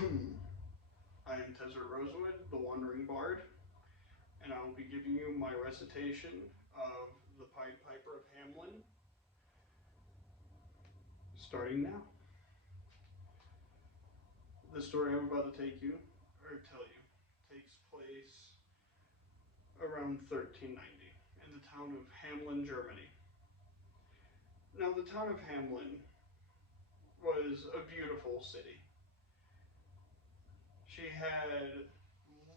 I am Tezzeret Rosewood, the Wandering Bard, and I will be giving you my recitation of the Pied Piper of Hamelin, starting now. The story I'm about to tell you, takes place around 1390 in the town of Hamelin, Germany. Now, the town of Hamelin was a beautiful city. She had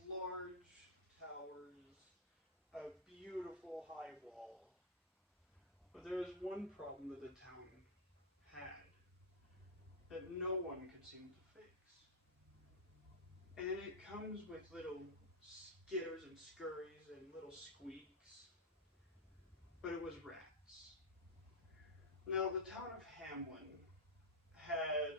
large towers, a beautiful high wall. But there was one problem that the town had that no one could seem to fix. And it comes with little skitters and scurries and little squeaks. But it was rats. Now, the town of Hamelin had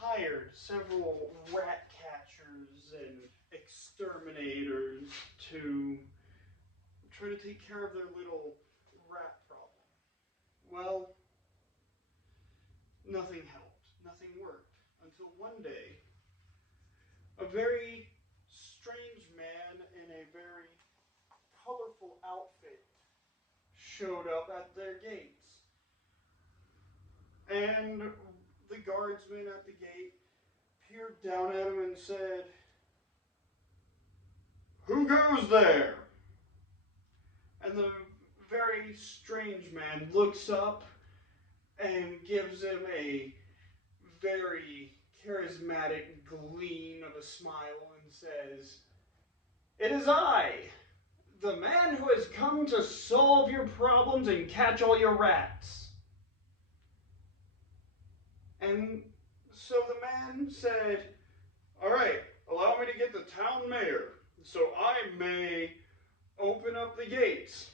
hired several rat catchers and exterminators to try to take care of their little rat problem. Well, nothing helped. Nothing worked. Until one day, a very strange man in a very colorful outfit showed up at their gates. And the guardsman at the gate peered down at him and said, "Who goes there?" And the very strange man looks up and gives him a very charismatic gleam of a smile and says, "It is I, the man who has come to solve your problems and catch all your rats." And so the man said, "All right, allow me to get the town mayor so I may open up the gates."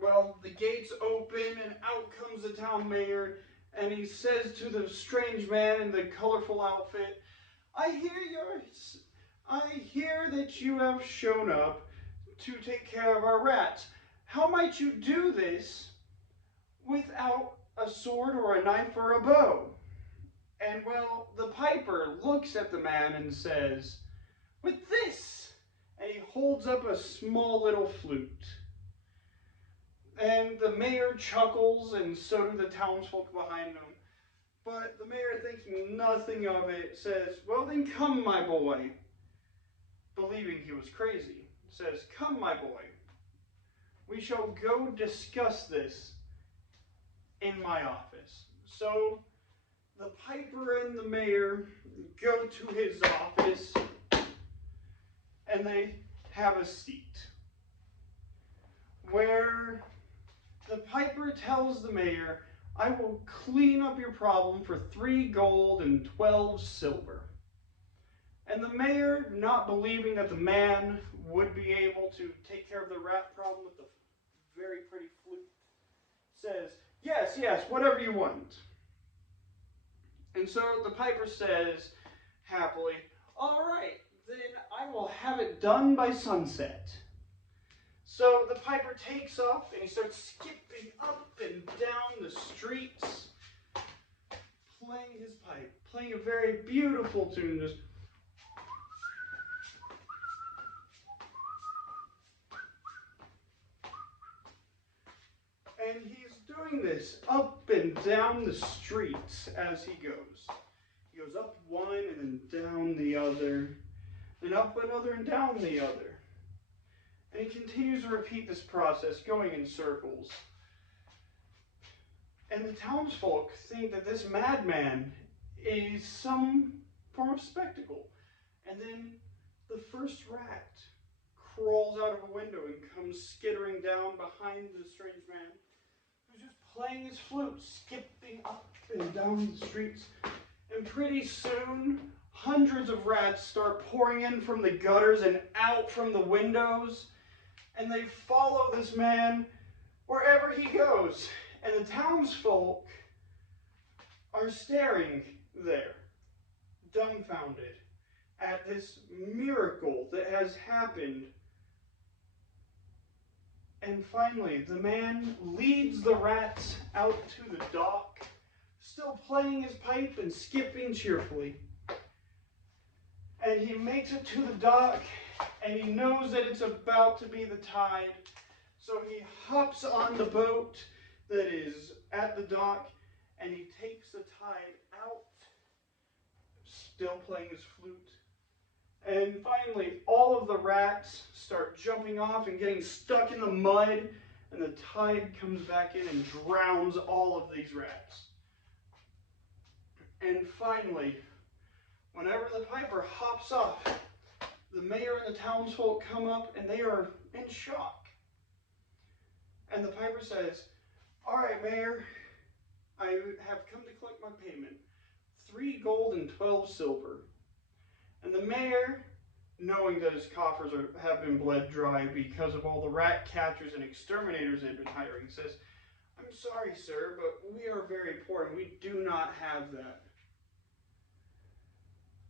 Well, the gates open and out comes the town mayor, and he says to the strange man in the colorful outfit, I hear that you have shown up to take care of our rats. How might you do this without a sword or a knife or a bow?" And well, the piper looks at the man and says, "With this," and he holds up a small little flute. And the mayor chuckles, and so do the townsfolk behind him. But the mayor, thinking nothing of it, says, "Well then come, my boy," believing he was crazy. Says, "Come, my boy, we shall go discuss this in my office." So the piper and the mayor go to his office, and they have a seat where the piper tells the mayor, "I will clean up your problem for 3 gold and 12 silver." And the mayor, not believing that the man would be able to take care of the rat problem with the very pretty flute, says, "Yes, yes, whatever you want." And so the piper says happily, "All right, then I will have it done by sunset." So the piper takes off and he starts skipping up and down the streets, playing his pipe, playing a very beautiful tune, just and he's doing this up and down the streets as he goes. He goes up one and then down the other, then up another and down the other. And he continues to repeat this process, going in circles. And the townsfolk think that this madman is some form of spectacle. And then the first rat crawls out of a window and comes skittering down behind the strange man, who's just playing his flute, skipping up and down the streets. And pretty soon, hundreds of rats start pouring in from the gutters and out from the windows. And they follow this man wherever he goes. And the townsfolk are staring there, dumbfounded, at this miracle that has happened. And finally, the man leads the rats out to the dock, still playing his pipe and skipping cheerfully. And he makes it to the dock, and he knows that it's about to be the tide. So he hops on the boat that is at the dock, and he takes the tide out, still playing his flute. And finally, all of the rats start jumping off and getting stuck in the mud, and the tide comes back in and drowns all of these rats. And finally, whenever the piper hops off, the mayor and the townsfolk come up, and they are in shock. And the piper says, "All right, Mayor, I have come to collect my payment. 3 gold and 12 silver. And the mayor, knowing that his coffers have been bled dry because of all the rat catchers and exterminators they've been hiring, says, "I'm sorry, sir, but we are very poor and we do not have that.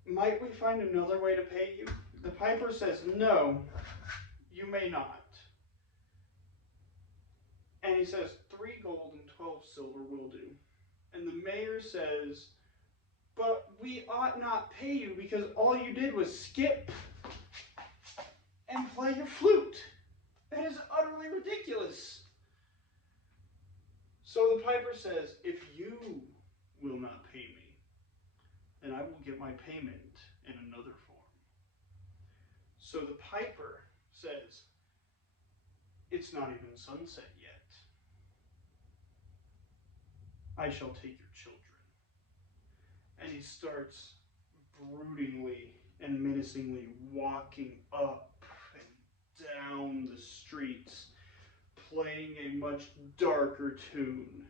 Might we find another way to pay you?" The piper says, "No, you may not." And he says, 3 gold and 12 silver will do. And the mayor says, "But we ought not pay you because all you did was skip and play your flute. That is utterly ridiculous." So the piper says, "If you will not pay me, then I will get my payment in another form." So the piper says, "It's not even sunset yet. I shall take your children." And he starts broodingly and menacingly walking up and down the streets, playing a much darker tune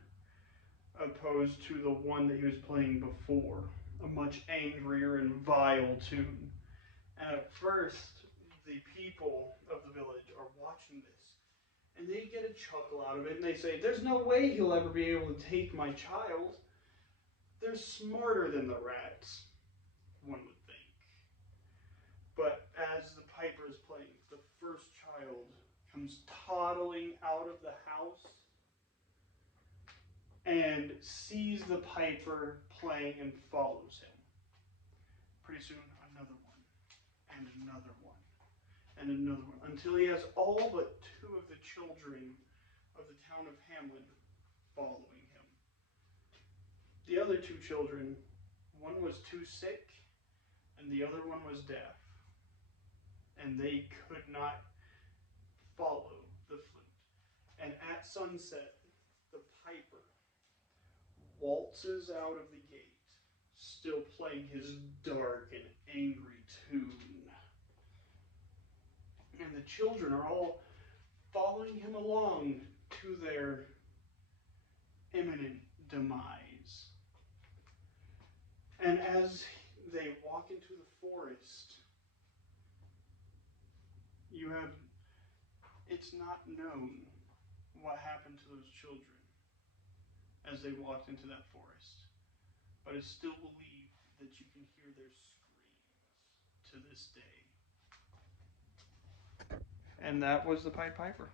opposed to the one that he was playing before, a much angrier and vile tune. And at first, the people of the village are watching this, and they get a chuckle out of it, and they say, "There's no way he'll ever be able to take my child. They're smarter than the rats," one would think. But as the piper is playing, the first child comes toddling out of the house and sees the piper playing and follows him. Pretty soon, another one, and another one, and another one, until he has all but 2 of the children of the town of Hamlin following him. The other 2 children, one was too sick, and the other one was deaf, and they could not follow the flute. And at sunset, the piper waltzes out of the gate, still playing his dark and angry tune. And the children are all following him along to their imminent demise. And as they walk into the forest, it's not known what happened to those children as they walked into that forest, but it's still believed that you can hear their screams to this day. And that was the Pied Piper.